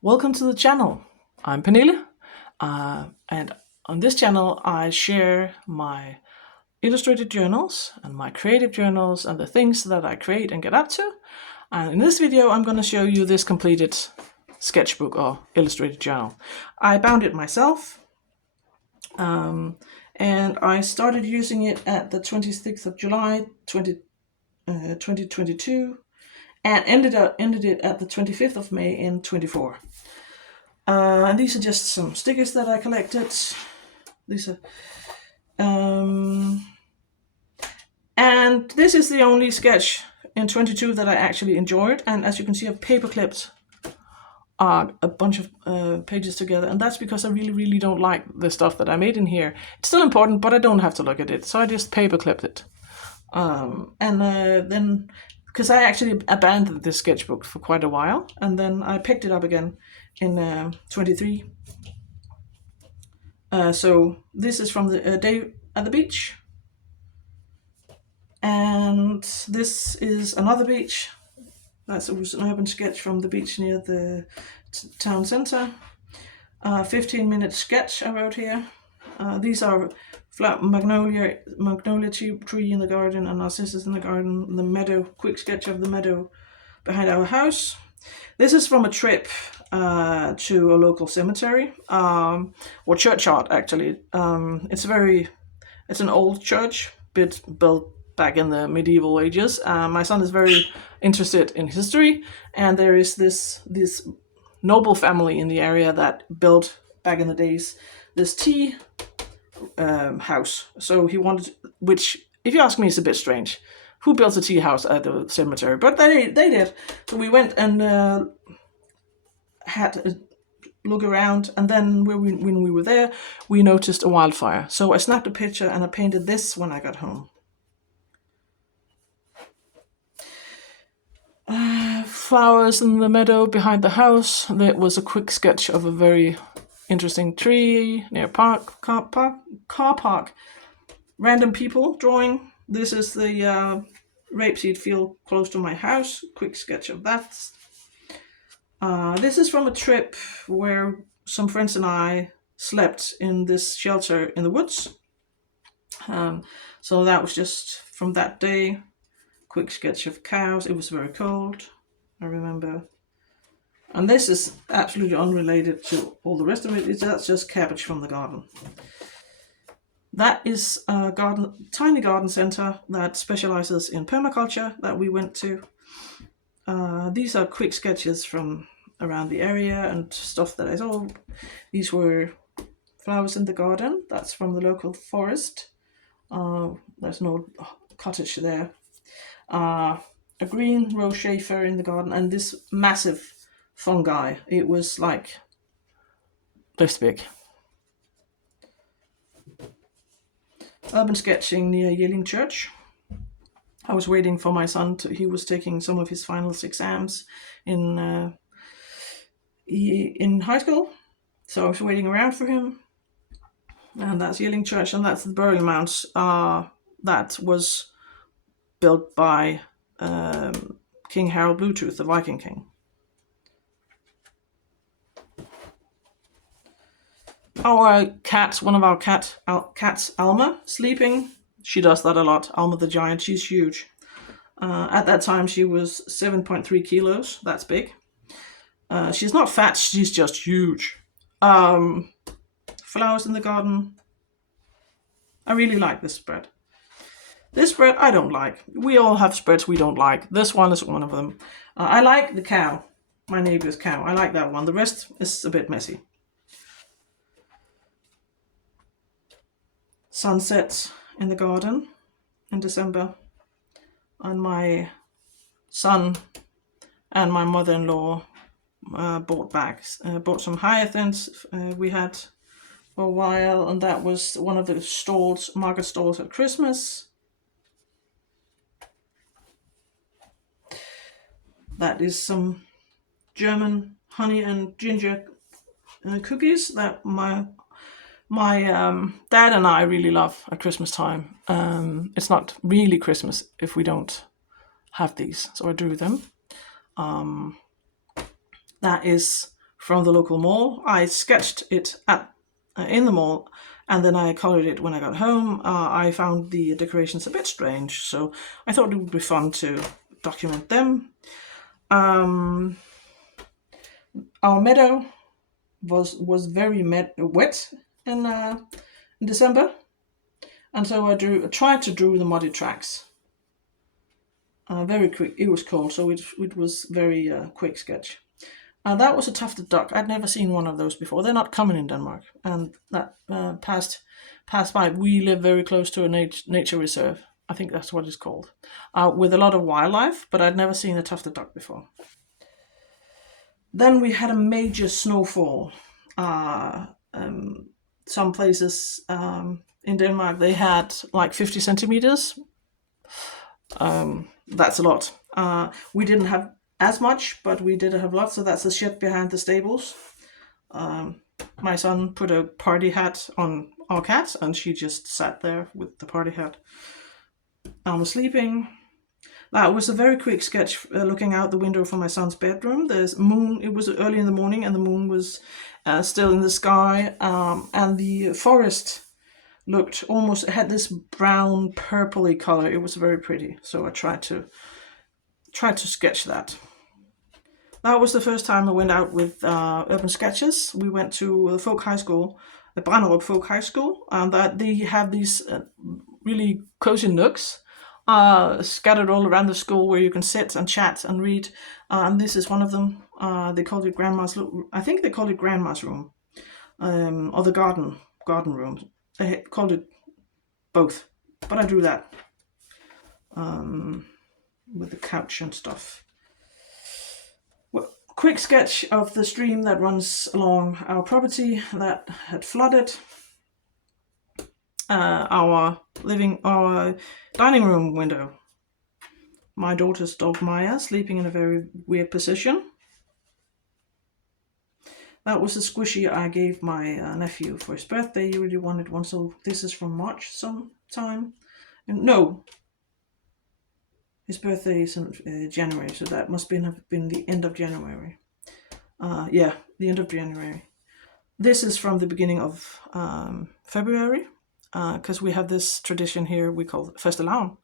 Welcome to the channel. I'm Pernille, and on this channel I share my illustrated journals and my creative journals and the things that I create and get up to. And in this video I'm going to show you this completed sketchbook or illustrated journal. I bound it myself, and I started using it at the 26th of July 2022 and ended it at the 25th of May in 24. And these are just some stickers that I collected. These are, and this is the only sketch in 22 that I actually enjoyed. And as you can see, I've paper clipped a bunch of pages together, and that's because I really don't like the stuff that I made in here. It's still important, but I don't have to look at it, so I just paper clipped it. Then, because I actually abandoned this sketchbook for quite a while, and then I picked it up again in 23. So this is from the day at the beach, and this is another beach. It was an urban sketch from the beach near the town centre. 15-minute sketch I wrote here. These are magnolia tree in the garden and narcissus in the garden, the meadow, quick sketch of the meadow behind our house. This is from a trip to a local cemetery, or churchyard actually. It's an old church, built back in the medieval ages. My son is very interested in history, and there is this noble family in the area that built back in the days this tea house. So he wanted, which, if you ask me, is a bit strange. Who built a tea house at the cemetery? But they did. So we went and had a look around, and then when we were there, we noticed a wildfire. So I snapped a picture and I painted this when I got home. Flowers in the meadow behind the house. That was a quick sketch of a very interesting tree near car park. Random people drawing. This is the rapeseed field close to my house. Quick sketch of that. This is from a trip where some friends and I slept in this shelter in the woods. So that was just from that day. Quick sketch of cows. It was very cold, I remember. And this is absolutely unrelated to all the rest of it. That's just cabbage from the garden. That is a tiny garden center that specializes in permaculture that we went to. These are quick sketches from around the area and stuff that I saw. These were flowers in the garden. That's from the local forest. There's no cottage there. A green rose schaefer in the garden, and this massive fungi. It was like this big. Urban sketching near Yelling Church. I was waiting for my son he was taking some of his finals exams in high school, so I was waiting around for him. And that's Yelling Church, and that's the burial mounds that was built by King Harold Bluetooth, the Viking king. Our cat, one of our cats, Alma, sleeping. She does that a lot. Alma the giant, she's huge. At that time, she was 7.3 kilos. That's big. She's not fat, she's just huge. Flowers in the garden. I really like this spread. This spread I don't like. We all have spreads we don't like. This one is one of them. I like the cow, my neighbor's cow. I like that one. The rest is a bit messy. Sunsets in the garden in December. And my son and my mother-in-law bought some hyacinths we had for a while, and that was one of the market stalls at Christmas. That is some German honey and ginger cookies that my dad and I really love at Christmas time. It's not really Christmas if we don't have these, so I drew them. That is from the local mall. I sketched it in the mall, and then I colored it when I got home. I found the decorations a bit strange, so I thought it would be fun to document them. Our meadow was very wet in December, and so I tried to draw the muddy tracks. Very quick. It was cold, so it was very quick sketch. That was a tufted duck. I'd never seen one of those before. They're not common in Denmark, and that passed by. We live very close to a nature reserve. I think that's what it's called, with a lot of wildlife. But I'd never seen a tufted duck before. Then we had a major snowfall. Some places in Denmark they had like 50 centimeters. That's a lot. We didn't have as much, but we did have lots. So that's the shed behind the stables. My son put a party hat on our cat, and she just sat there with the party hat. I was sleeping. That was a very quick sketch looking out the window from my son's bedroom. There's moon. It was early in the morning, and the moon was still in the sky, and the forest looked almost, it had this brown purpley color. It was very pretty, so I tried to sketch that. That was the first time I went out with urban sketches. We went to the folk high school, the Branderup Folk High School, and that they have these really cozy nooks scattered all around the school where you can sit and chat and read. And this is one of them. They called it Grandma's. I think they called it Grandma's room, or the garden room. They called it both, but I drew that with the couch and stuff. Well, quick sketch of the stream that runs along our property that had flooded. Our dining room window. My daughter's dog Maya sleeping in a very weird position. That was a squishy I gave my nephew for his birthday. He really wanted one, so this is from March sometime. No, his birthday is in January, so that must have been the end of January. Yeah, the end of January. This is from the beginning of February, because we have this tradition here we call fastelavn.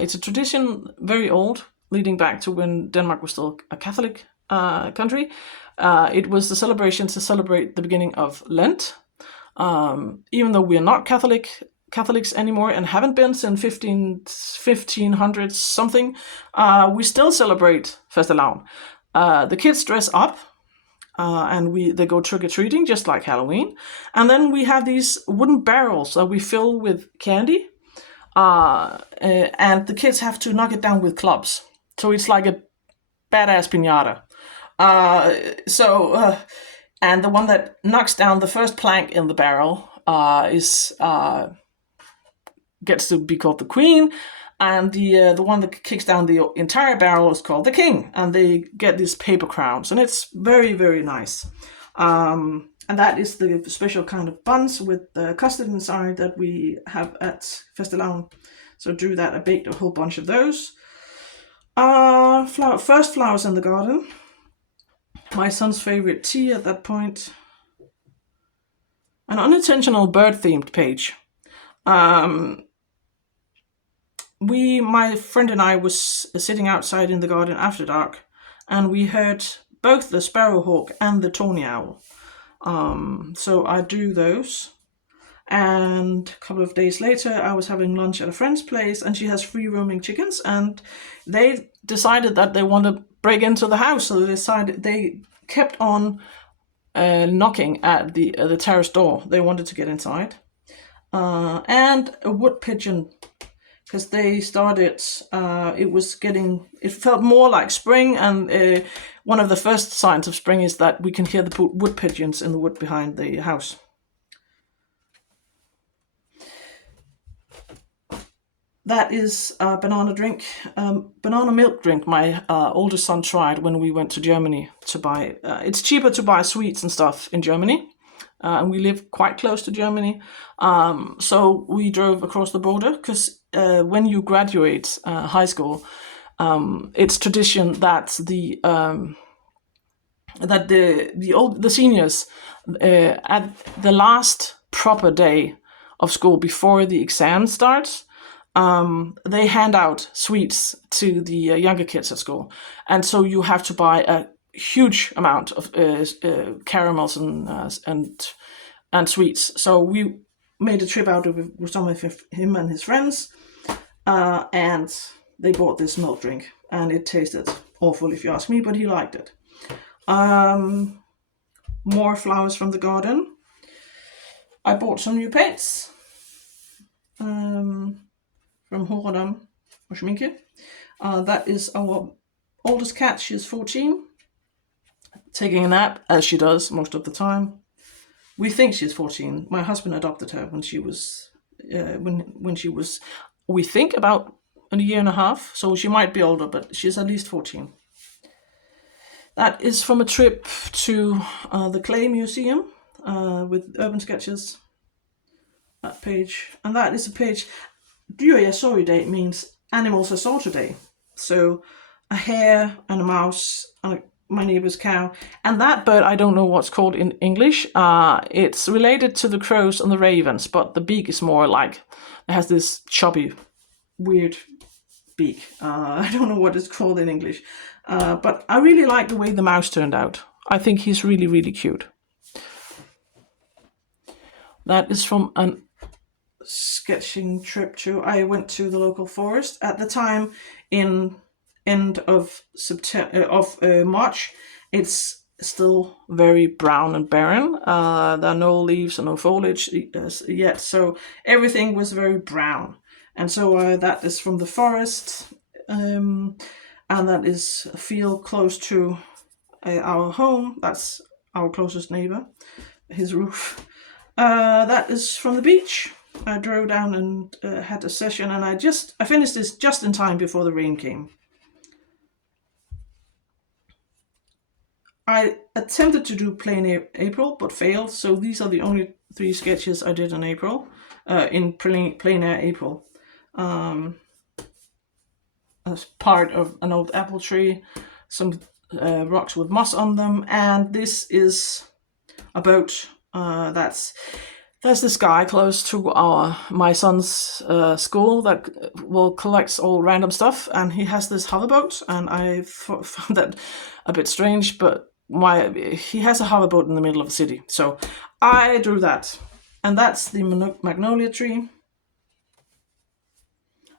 It's a tradition very old, leading back to when Denmark was still a Catholic country. It was the celebration to celebrate the beginning of Lent. Even though we are not Catholics anymore and haven't been since 1500 something, we still celebrate fastelavn. The kids dress up, and they go trick-or-treating just like Halloween. And then we have these wooden barrels that we fill with candy, and the kids have to knock it down with clubs. So it's like a badass piñata. And the one that knocks down the first plank in the barrel gets to be called the queen, and the one that kicks down the entire barrel is called the king, and they get these paper crowns, and it's very, very nice. And that is the special kind of buns with custard inside that we have at fastelavn. So drew that. I baked a whole bunch of those. First flowers in the garden. My son's favorite tea at that point. An unintentional bird-themed page. My friend and I was sitting outside in the garden after dark, and we heard both the sparrowhawk and the tawny owl. So I drew those. And a couple of days later, I was having lunch at a friend's place, and she has free-roaming chickens, and they decided that they want to break into the house. So they kept on knocking at the terrace door. They wanted to get inside, and a wood pigeon, because they started. It felt more like spring, and one of the first signs of spring is that we can hear the wood pigeons in the wood behind the house. That is a banana milk drink my oldest son tried when we went to Germany to buy. It's cheaper to buy sweets and stuff in Germany, and we live quite close to Germany. So we drove across the border, because when you graduate high school, it's tradition that that the seniors at the last proper day of school before the exam starts, they hand out sweets to the younger kids at school, and so you have to buy a huge amount of caramels and sweets. So we made a trip out with some of him and his friends, and they bought this milk drink, and it tasted awful if you ask me, but he liked it. More flowers from the garden. I bought some new paints from Horadam og Schminke. That is our oldest cat. She's 14, taking a nap, as she does most of the time. We think she's 14. My husband adopted her when she was, when she was, we think, about a year and a half. So she might be older, but she's at least 14. That is from a trip to the Clay Museum with urban sketches. That page, and that is a page. Dyr Day means animals are saw today. So a hare and a mouse and my neighbor's cow. And that bird, I don't know what's called in English. It's related to the crows and the ravens, but the beak is more like, it has this choppy, weird beak. I don't know what it's called in English. But I really like the way the mouse turned out. I think he's really, really cute. That is from a sketching trip I went to the local forest. At the time, in end of March, it's still very brown and barren. There are no leaves and no foliage yet, so everything was very brown. And so that is from the forest, and that is a field close to our home. That's our closest neighbor, his roof. That is from the beach. I drove down and had a session, and I finished this just in time before the rain came. I attempted to do plain April, but failed. So these are the only 3 sketches I did in April, in plain air April. As part of an old apple tree, some rocks with moss on them, and this is a boat. There's this guy close to my son's school that collects all random stuff, and he has this hoverboat, and I found that a bit strange, but he has a hoverboat in the middle of the city, so I drew that. And that's the magnolia tree.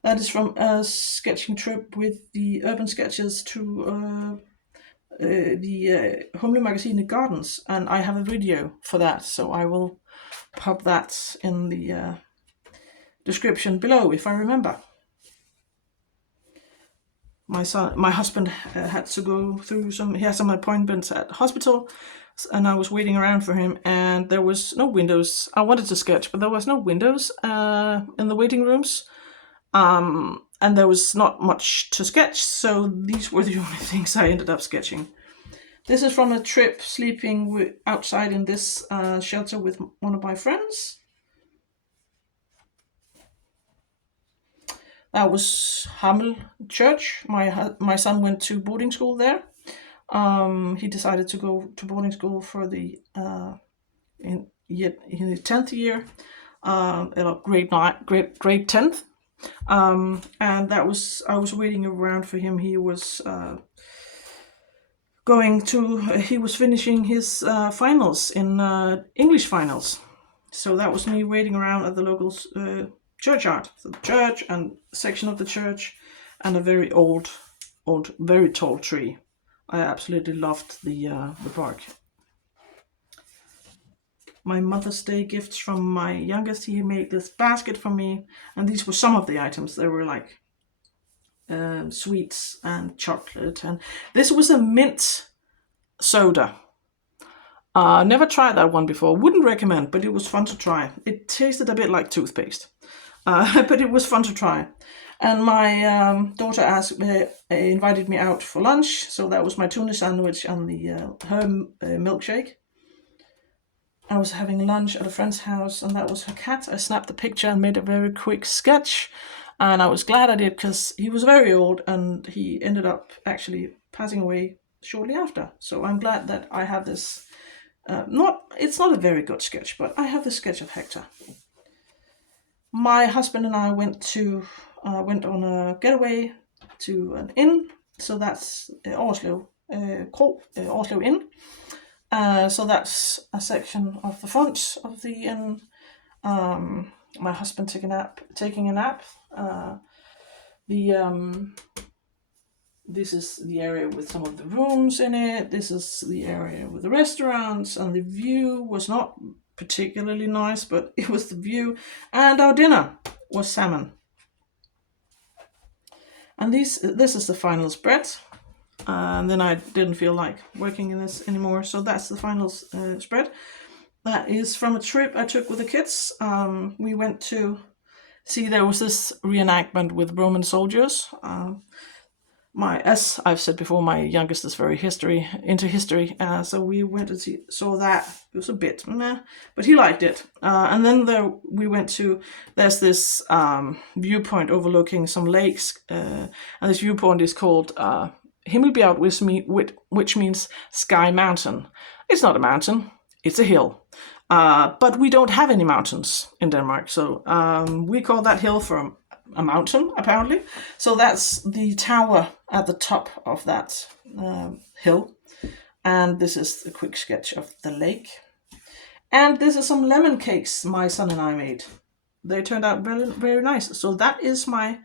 That is from a sketching trip with the urban sketches to the Humle Magazine Gardens, and I have a video for that, so I will pop that in the description below if I remember. My husband had to go through he has some appointments at hospital, and I was waiting around for him, and there was no windows. I wanted to sketch, but there was no windows in the waiting rooms, and there was not much to sketch, so these were the only things I ended up sketching. This is from a trip sleeping outside in this shelter with one of my friends. That was Hamel Church. My son went to boarding school there. He decided to go to boarding school for the in the 10th year, grade 10th, and I was waiting around for him. He was he was finishing his finals in English finals, so that was me waiting around at the local churchyard, so the church and section of the church, and a very old, very tall tree. I absolutely loved the park. My Mother's Day gifts from my youngest. He made this basket for me, and these were some of the items. There were like sweets and chocolate, and this was a mint soda. Never tried that one before. Wouldn't recommend, but it was fun to try. It tasted a bit like toothpaste, but it was fun to try. And my daughter invited me out for lunch, so that was my tuna sandwich and her milkshake. I was having lunch at a friend's house, and that was her cat. I snapped the picture and made a very quick sketch, and I was glad I did, because he was very old and he ended up actually passing away shortly after. So I'm glad that I have this. It's not a very good sketch, but I have the sketch of Hector. My husband and I went on a getaway to an inn. So that's Oslo Oslo Inn. So that's a section of the front of the inn. My husband taking a nap. This is the area with some of the rooms in it. This is the area with the restaurants, and the view was not particularly nice, but it was the view. And our dinner was salmon. And this is the final spread. And then I didn't feel like working in this anymore, so that's the final spread. That is from a trip I took with the kids. We went to see, there was this reenactment with Roman soldiers. As I've said before, my youngest is very into history, so we went and saw that. It was a bit meh, but he liked it. And then we went to, there's this viewpoint overlooking some lakes, and this viewpoint is called Himmelbjerg, which means Sky Mountain. It's not a mountain, it's a hill. But we don't have any mountains in Denmark, so we call that hill from a mountain, apparently. So that's the tower at the top of that hill. And this is a quick sketch of the lake. And this is some lemon cakes my son and I made. They turned out very, very nice. So that is my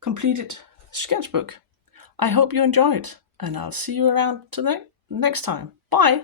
completed sketchbook. I hope you enjoyed, and I'll see you around to next time. Bye!